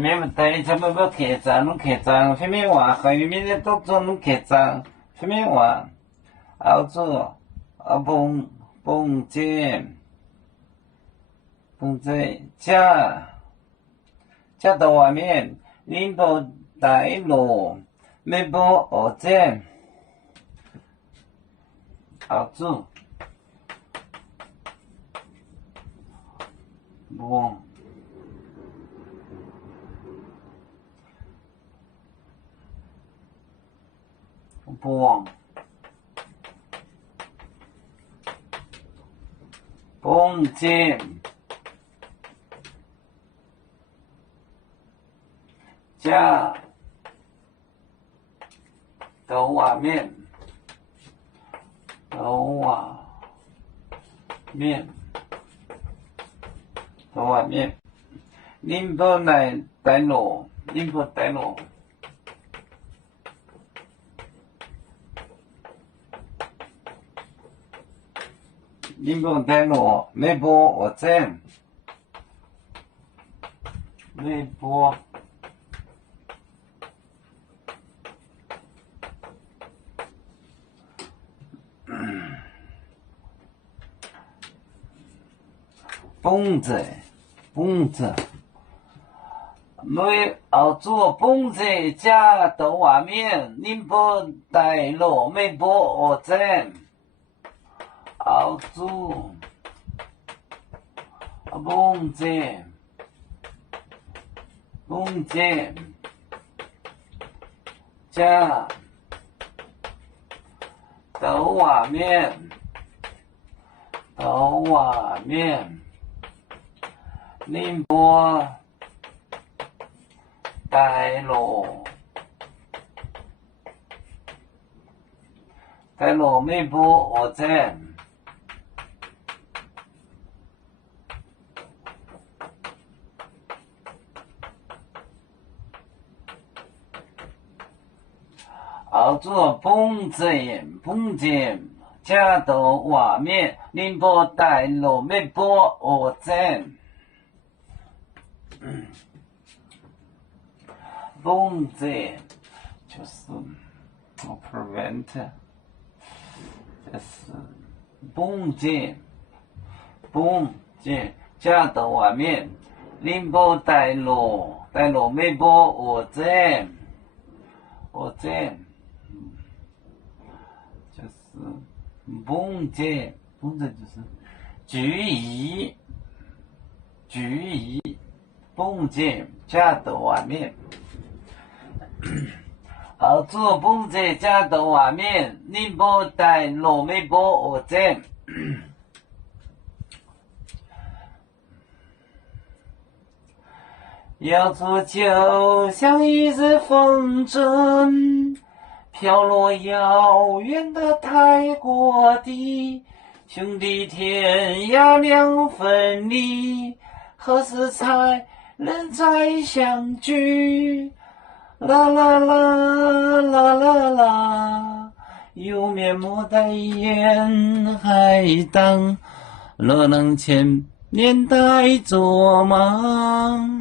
免不对，全部要客栈，拢客栈，什么话？海面的都做拢客栈，什么话？熬做蹦煎，加到外面，拎包带路，没包蚵煎，熬做，不。蹦煎，加豆瓦面，宁波来带路，宁波带路。宁波带路，没波我煎，没波。蹦子，没熬做蹦子加豆瓦面，宁波带路没波我煎。熬做蹦煎加豆瓦面，宁波带路没波我煎。熬做蹦煎加豆瓦面，宁波带路没波蚵煎。蹦煎就是 prevent， 就是蹦煎加豆瓦面，宁波带路没波蚵煎。就是蹦煎就是菊鱼，蹦煎加豆瓦面。熬做蹦煎加豆瓦面，宁波带路没波蚵煎。要做就像一日风筝，飘落遥远的泰国地，兄弟天涯两分离，何时才能再相聚？啦啦啦啦啦啦，有面目的沿海荡，若能千年代作梦。